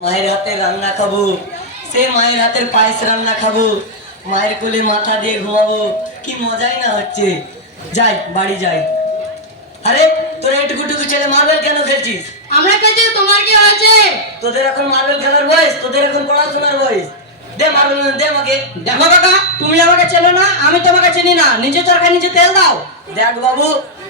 মায়ের হাতের রান্না খাব। সে মায়ের হাতের পায়েস রান্না খাব। মায়ের কোলে মাথা দিয়ে ঘুমাবো। কি মজাই না হচ্ছে। যাই বাড়ি যাই। আরে তোরা এটুকুটুকু ছেলে মার্বেল কেন খেলছিস? আমরা খেলছি তোমার কি হয়েছে? তোদের এখন মার্বেল খেলার বয়স তোদের এখন পড়াশোনার বয়স। দে মার্বেল দে আমাকে। দেখো কাকা তুমি আমাকে চেনো না আমি তোমাকে চিনি না। নিজে চরকায় নিজে তেল দাও। দেখ বাবু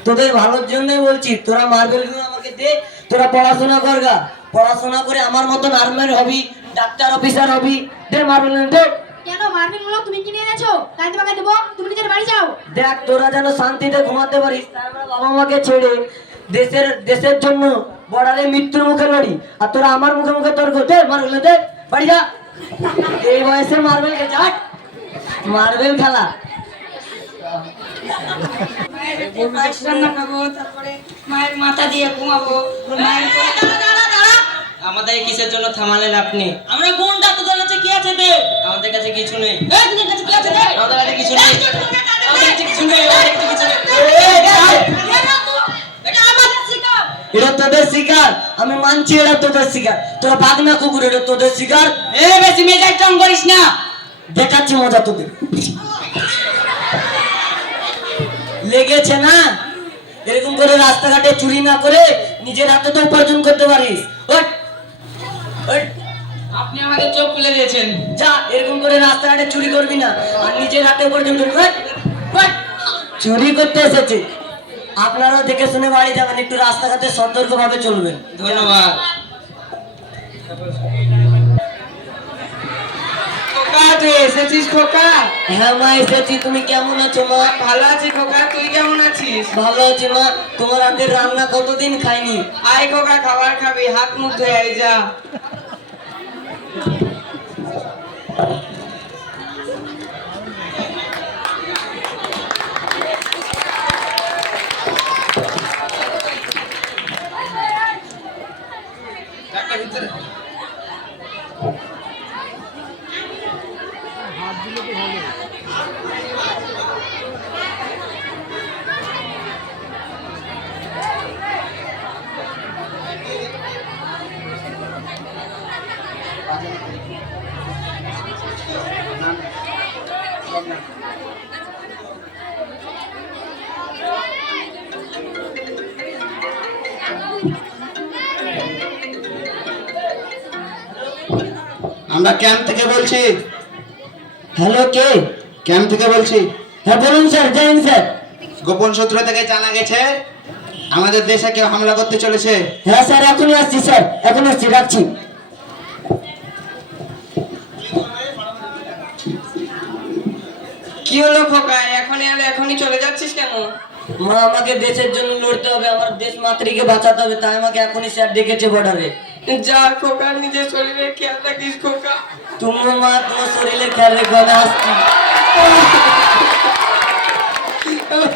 তোদের ভালোর জন্যই বলছি তোরা মার্বেলগুলো আমাকে দে তোরা পড়াশোনা করগা পড়াশোনা করে আমার মতন আর্মির হবি ডাক্তার অফিসার হবি। দে মার্বেল দে। কেন? মারপিটগুলো তুমি কিনে এনেছো? তাই তোমাকে দেবো। তুমি নিজের বাড়ি যাও। দেখ তোরা যেন শান্তিতে ঘুমাতে পারিস তারপরে বাবা মাকে ছেড়ে দেশের দেশের জন্য বর্ডারে মৃত্যুর মুখে লড়ি। আর তোরা আমার মুখে মুখে তর্ক। দে মার্বেল দে। বাড়ি যা। এই বয়সে মার্বেল কে যাট মার্বেল খেলা। রান্না খাব তারপরে মায়ের মাথা দিয়ে ঘুমাবো মায়ের আমাদের কিসের জন্য থামালেন আপনি আমরা কোনটা তোদের কাছে কি আছে দে আমাদের কাছে কিছু নেই এই তোদের কাছে কি আছে দে আমাদের কাছে কিছু নেই আমাদের কাছে কিছু নেই আমাদের কাছে কিছু নেই এটা শিকার তোদের শিকার আমি মানছি এটা তোদের শিকার তোরা পাগনা কুকুর এটা তোদের শিকার এ বেশি মেজাজ টং করিস না দেখাচ্ছি মজা তোদের লেগেছে না এরকম করে রাস্তাঘাটে চুরি না করে নিজের হাতে তো উপার্জন করতে পারিস আপনি আমাকে চোখ খুলে দিয়েছেন। যা এরকম করে রাস্তাঘাটে চুরি করবি না। আর নিজের হাতে ওঠ। চুরি করতে এসেছি। আপনারাও দেখে শুনে বাড়ি যাবেন একটু রাস্তাঘাটে সতর্কভাবে চলবেন। ধন্যবাদ। তুই এসেছিস খোকা? হ্যাঁ মা এসেছি। তুমি কেমন আছো মা? ভালো আছি খোকা তুই কেমন আছিস? ভালো আছি মা। তোমার হাতের রান্না কতদিন খাইনি? আয় খোকা খাবার খাবি হাত মুখ ধুয়ে যা। আমরা ক্যাম্প থেকে বলছি। হ্যালো কে? ক্যাম্প থেকে বলছি। হ্যাঁ বলুন স্যার জয়েন স্যার। গোপন সূত্র থেকে জানা গেছে আমাদের দেশে কেউ হামলা করতে চলেছে। হ্যাঁ স্যার এখনই আসছি স্যার এখন আসছি রাখছি। কি হলো খোকা এখনই এলে এখনই চলে যাচ্ছিস কেন? মা আমাকে দেশের জন্য লড়তে হবে আমার দেশ মাতৃকে বাঁচাতে হবে তাই আমাকে এখনই স্যার ডেকেছে বর্ডারে যা খোকা নিজের শরীরে খেয়াল রাখিস খোকা। তুমি মা তোমার শরীরের খেয়াল রেখো আমি আসছি। হ্যালো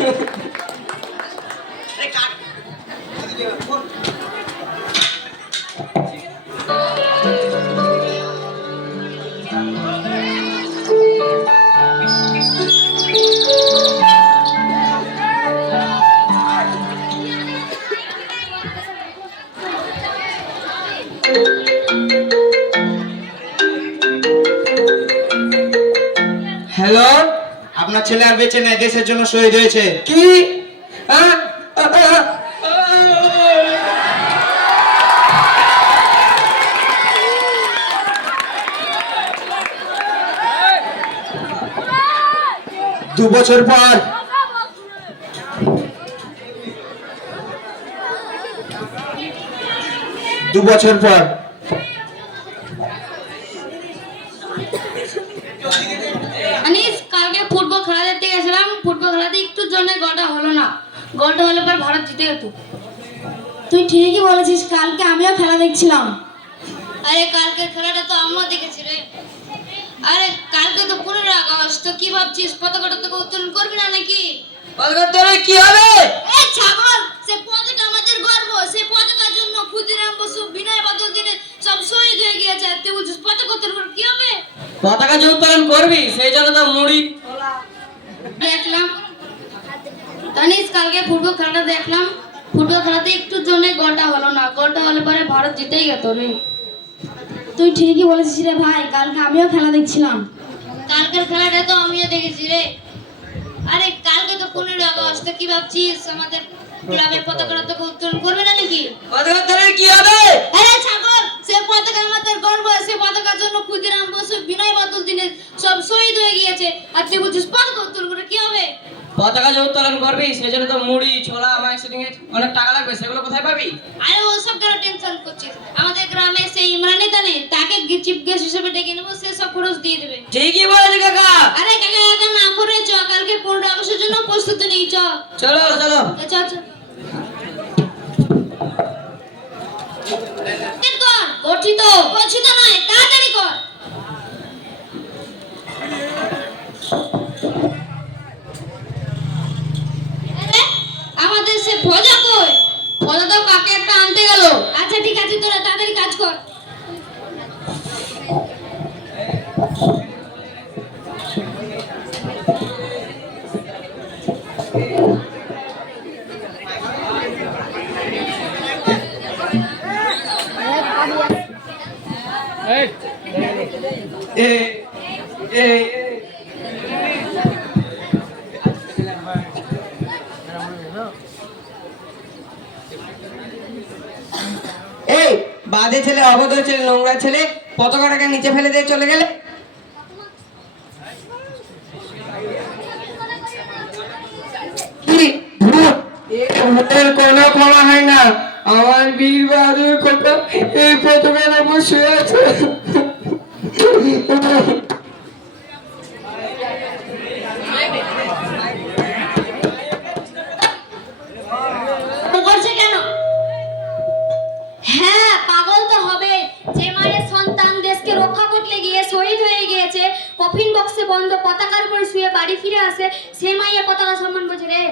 আপনার ছেলে আর বেঁচে নেই, দেশের জন্য শহীদ হয়েছে। কি? দু বছর পর। দু বছর পর। গোলটা হলে পর ভারত জিতে যেত তুই ঠিকই বলেছিস কালকে আমিও খেলা দেখছিলাম। আরে কালকের খেলাটা তো আমিও দেখেছি রে। আরে কালকে তো পনেরো আগস্ট তো কি ভাবছিস? পতাকাটা তোকে উত্তোলন করবি না নাকি? কলকাতার কি হবে? এ ছাগল সে পতাকা আমাদের গর্ব। সে পতাকার জন্য ক্ষুদিরাম বসু বিনয় বাদল দিনে সব শহীদ হয়ে গিয়েছে। আর তুই বলছিস পতাকা উত্তোলন করে কি হবে? পতাকা যে উত্তোলন করবি সেই জন্য তো মুড়ি। দেখলাম। তানিস কালকে ফুটবল খেলাটা দেখলাম। ফুটবল খেলাতে একটু জন্য গোলটা হলো না। গোলটা হলে পরে ভারত জিতেই গেত রে তুই ঠিকই বলেছিস রে ভাই কালকে আমিও খেলা দেখছিলাম। কালকের খেলাটা তো আমিও দেখেছি রে। আরে কালকে তো পনেরো আগস্ট কি ভাবছিস? আমাদের ক্লাবের পতাকা তোকে উত্তোলন করবে না নাকি? পতাকা কি হবে? আরে ছাগল সে পতাকা আমাদের গর্ব। সে পতাকার জন্য ক্ষুদিরাম বসু বিনয় বাদল দিনে সব শহীদ হয়ে গিয়েছে। আর তুই বলছিস পতাকা উত্তোলন করে কি হবে? পতাকা যে উত্তোলন করবি সেজন্য তো মুড়ি ছোলা মাইক শুটিং অনেক টাকা লাগবে সেগুলো কোথায় পাবি? আরে ওসব কেন টেনশন করছিস? আমাদের গ্রামে সেই ইমরান নেই তাকে চিপ গ্যাস হিসেবে ডেকে নেব সে সব খরচ দিয়ে দেবে। ঠিকই বলেছে কাকা। আরে কাকা কাকা না করে চ কালকে পনেরো আগস্টের জন্য প্রস্তুতি নেই চ। চলো চলো। এ চ চ। বের কর করছি তো করছি তো নয় তাড়াতাড়ি কর আরে, আমাদের সে ভজা কই ভজা তো কাকে একটা আনতে গেল আচ্ছা ঠিক আছে তোরা তাড়াতাড়ি কাজ কর। এই, বাজে ছেলে অভদ্র ছেলে, নোংরা ছেলে, পতাকাটাকে নিচে ফেলে দিয়ে চলে গেলে? কোনো ক্ষমা হয় না। আমার বীর বাহাদুর কোটা এই পতাকার উপর শুয়ে আছে। কফিন বক্সে বন্ধ পতাকার উপরে শুয়ে বাড়ি ফিরে আসে সে মাইয়া পতাকা সম্মান বোঝে রে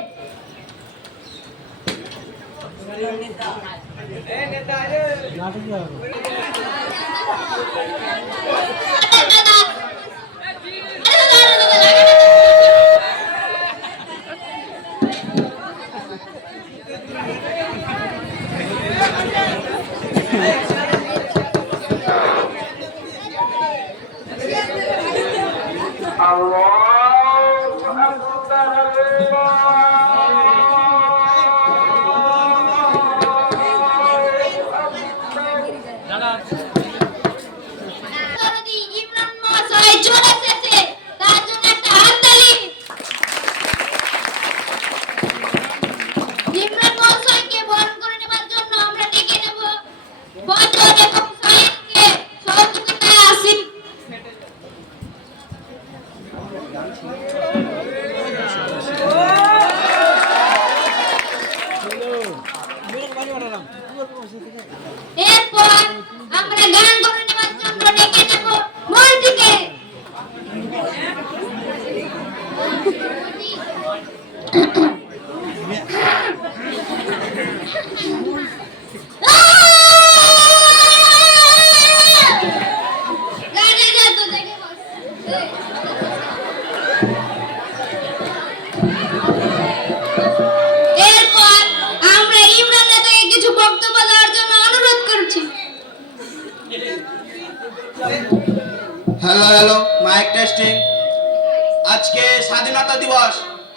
আজকে স্বাধীনতা দিবস।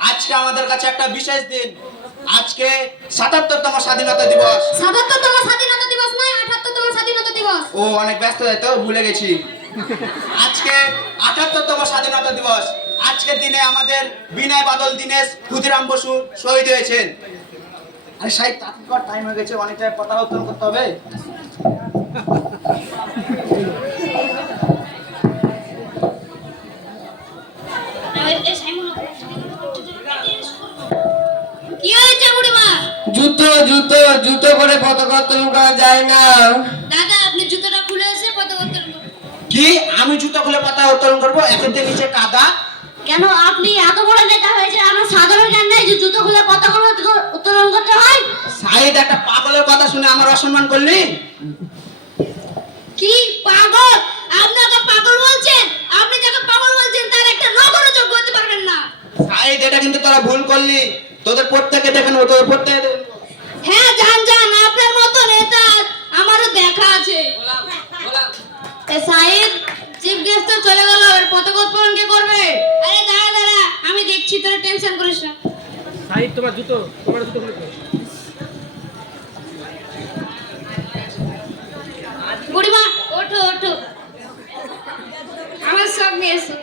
আজকে আমাদের কাছে একটা বিশেষ দিন। আজকে সাতাত্তরতম স্বাধীনতা দিবস। সাতাত্তরতম স্বাধীনতা দিবস নয় আঠাত্তরতম স্বাধীনতা দিবস। ও অনেক ব্যস্ত তো ভুলে গেছি। আজকে আঠাত্তরতম স্বাধীনতা দিবস। আজকের দিনে আমাদের বিনয় বাদল দীনেশ ক্ষুদিরাম বসু শহীদ হয়েছেন। আরে সাহেব তাৎক্ষণ টাইম হয়ে গেছে অনেকটা পতাকা উত্তোলন করতে হবে কি হয়েছে বুড়িমা জুতো জুতো করে পতাকা উত্তোলন করা যায় না। দাদা আপনি জুতোটা খুলে এসে পতাকা উত্তোলন কি? আমি জুতো খুলে পতাকা উত্তোলন করব? একেতে নিচে কাদা? কেন? আপনি এত বড় নেতা হয়েছে আমার সাধারণ জ্ঞান নেই যে জুতো খুলে পতাকা উত্তোলন করতে হয়। সাইড একটা পাগলের কথা শুনে আমার অসম্মান করলি? কি পাগল? আপনাকে পাগল বলছেন আপনি যাকে পাগল বলছেন তার একটা নগর যোগ্য হতে পারবেন না। সাইড এটা কিন্তু তোরা ভুল করলি। তোদের প্রত্যেকে দেখেন নেব তোদের প্রত্যেকে দেখে নেব। হ্যাঁ যান যান আপনার মতো নেতা আমারও দেখা আছে এ সাইদ চিফ গেস্ট তো চলে গেল এর পতাকা উত্তোলন কে করবে? আরে দাঁড়া দাঁড়া আমি দেখছি তোরা টেনশন করিস না। সাইদ তোমার জুতো তোমার জুতো খুলে। বুড়িমা ওঠো ওঠো। আমার সব এসো।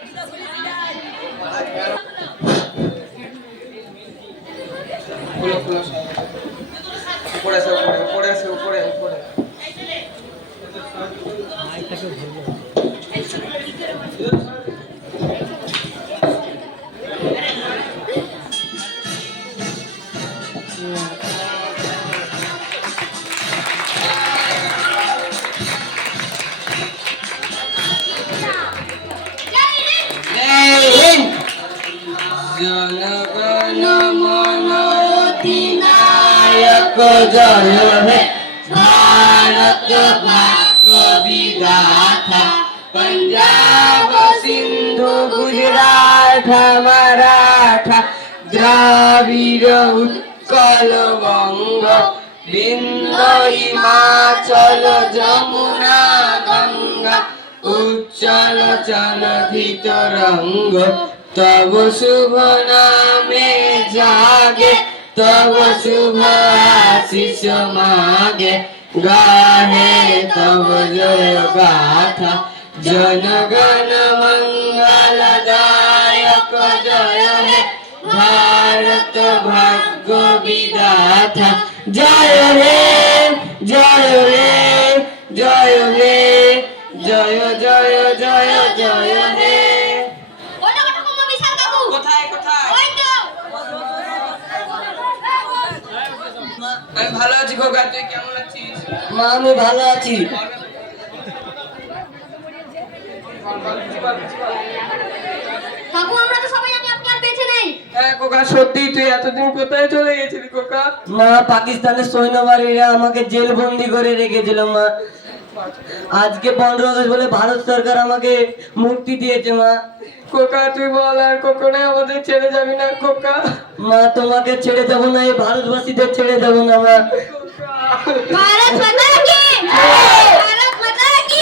হে ভারত ভাগ্য বিধাতা পঞ্জাব সিন্ধু গুজরাট মারাঠা দ্রাবিড় উৎকল বঙ্গ বিন্দ হিমাচল যমুনা গঙ্গা উজ্জ্বল চলধিত রঙ্গ তব শুভ নামে জাগে তব শুভ আশিস মাগে গাহে তব জয় গাথা জনগণ মঙ্গল দায়ক জয় হে, ভারত ভাগ্য বিধাতা। জয় হে জয় হে জয় হে আমি ভালো আছি খোকা তুই কেমন আছিস? মা আমি ভালো আছি। কাকু আমরা তো সবাই জানি আপনি আর বেঁচে নেই। হ্যাঁ খোকা সত্যি তুই এতদিন কোথায় চলে গেছিলি খোকা? মা পাকিস্তানের সৈন্যবাহিনীরা আমাকে জেল বন্দি করে রেখেছিল মা। আজকে পনেরো আগস্ট বলে ভারত সরকার আমাকে মুক্তি দিয়েছে মা। কোকা তুই বল আর কোকনে আমাদের ছেড়ে যাবি না কোকা মা তোমাকে ছেড়ে দেবো না এই ভারতবাসীদের ছেড়ে দেবো না মা। ভারত মাতা কি? ভারত মাতা কি?